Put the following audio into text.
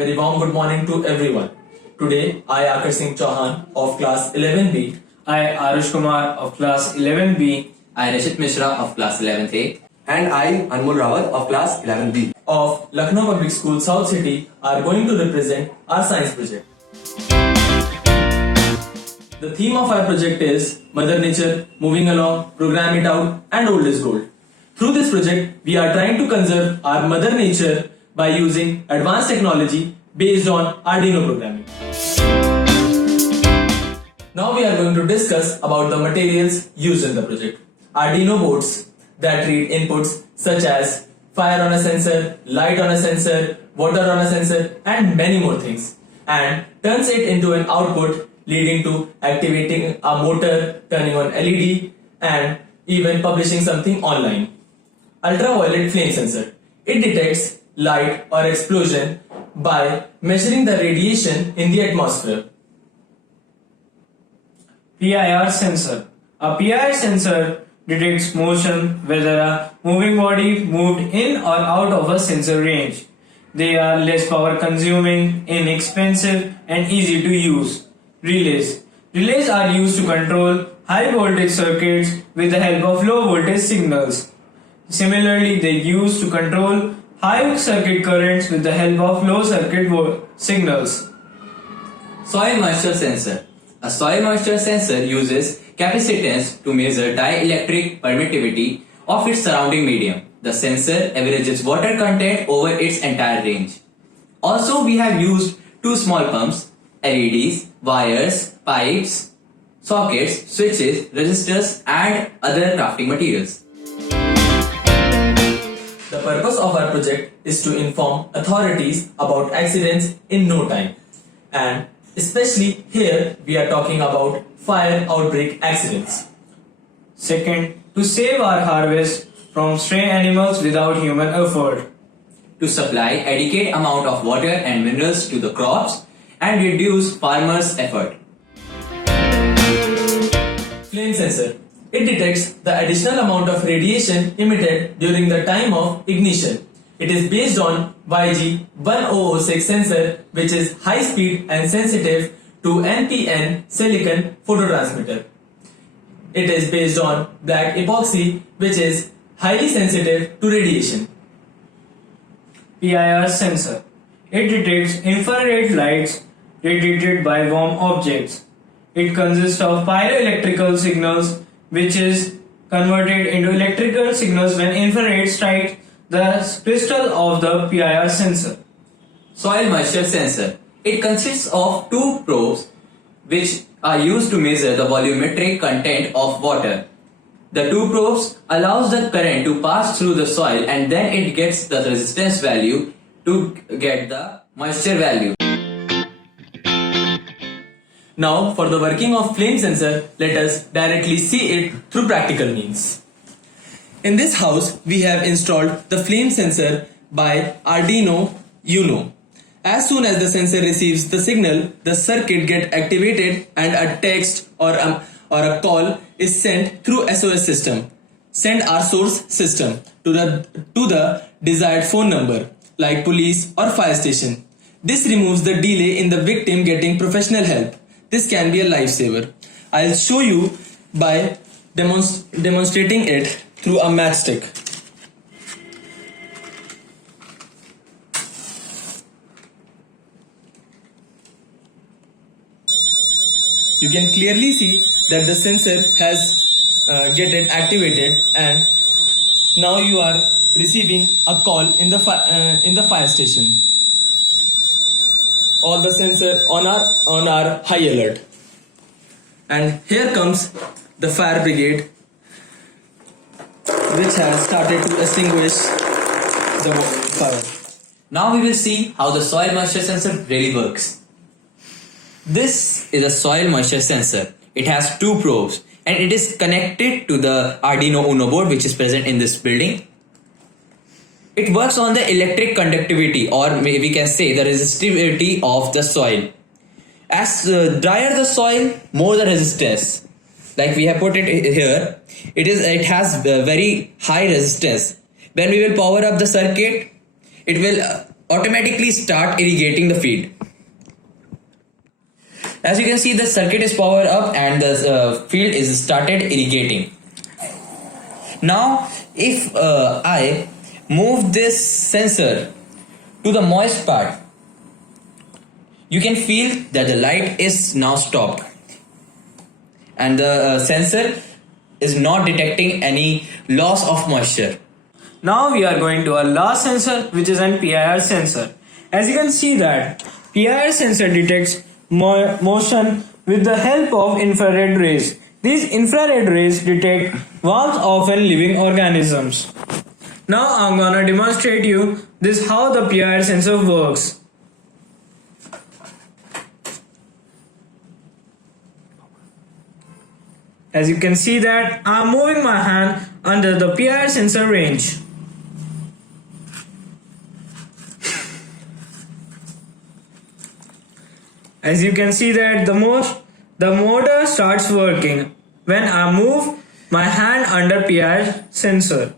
very warm good morning to everyone. Today, I, Akar Singh Chauhan of class 11B, I, Arush Kumar of class 11B, I, Rishit Mishra of class 11th A, and I, Anmol Rawat of class 11B of Lucknow Public School, South City, are going to represent our science project. The theme of our project is Mother Nature, Moving Along, Program It Out, and Old is Gold. Through this project, we are trying to conserve our Mother Nature by using advanced technology based on Arduino programming. Now we are going to discuss about the materials used in the project. Arduino boards that read inputs such as fire on a sensor, light on a sensor, water on a sensor, and many more things, and turns it into an output leading to activating a motor, turning on LED, and even publishing something online. Ultraviolet flame sensor. It detects light or explosion by measuring the radiation in the atmosphere. PIR sensor. A PIR sensor detects motion, whether a moving body moved in or out of a sensor range. They are less power consuming, inexpensive, and easy to use. Relays. Relays are used to control high voltage circuits with the help of low voltage signals. Similarly, they used to control high circuit currents with the help of low circuit signals. Soil moisture sensor. A soil moisture sensor uses capacitance to measure dielectric permittivity of its surrounding medium. The sensor averages water content over its entire range. Also, we have used two small pumps, LEDs, wires, pipes, sockets, switches, resistors, and other crafting materials. The purpose of our project is to inform authorities about accidents in no time, and especially here we are talking about fire outbreak accidents. Second, to save our harvest from stray animals without human effort. To supply adequate amount of water and minerals to the crops and reduce farmers' effort. Flame sensor. It detects the additional amount of radiation emitted during the time of ignition. It is based on YG1006 sensor, which is high speed and sensitive to NPN silicon phototransmitter. It is based on black epoxy, which is highly sensitive to radiation. PIR sensor. It detects infrared lights radiated by warm objects. It consists of pyroelectrical signals, which is converted into electrical signals when infrared strikes the crystal of the PIR sensor. Soil moisture sensor. It consists of two probes which are used to measure the volumetric content of water. The two probes allows the current to pass through the soil and then it gets the resistance value to get the moisture value. Now for the working of flame sensor, let us directly see it through practical means. In this house, we have installed the flame sensor by Arduino Uno. As soon as the sensor receives the signal, the circuit gets activated and a text or a call is sent through SOS system. Send our source system to the desired phone number like police or fire station. This removes the delay in the victim getting professional help. This can be a lifesaver. I'll show you by demonstrating it through a matchstick. You can clearly see that the sensor has get it activated, and now you are receiving a call in the fire station. All the sensor on our high alert, and here comes the fire brigade, which has started to extinguish the fire. Now we will see how the soil moisture sensor really works. This is a soil moisture sensor. It has two probes and it is connected to the Arduino Uno board which is present in this building. It works on the electric conductivity, or maybe we can say the resistivity of the soil. As drier the soil, more the resistance. Like we have put it here, it has very high resistance. When we will power up the circuit, it will automatically start irrigating the field. As you can see, the circuit is powered up and the field is started irrigating. Now if I move this sensor to the moist part, you can feel that the light is now stopped and the sensor is not detecting any loss of moisture. Now we are going to our last sensor, which is an PIR sensor. As you can see that PIR sensor detects motion with the help of infrared rays. These infrared rays detect warmth of living organisms. Now I'm gonna demonstrate you this how the PIR sensor works. As you can see that I'm moving my hand under the PIR sensor range. As you can see that the motor starts working when I move my hand under PIR sensor.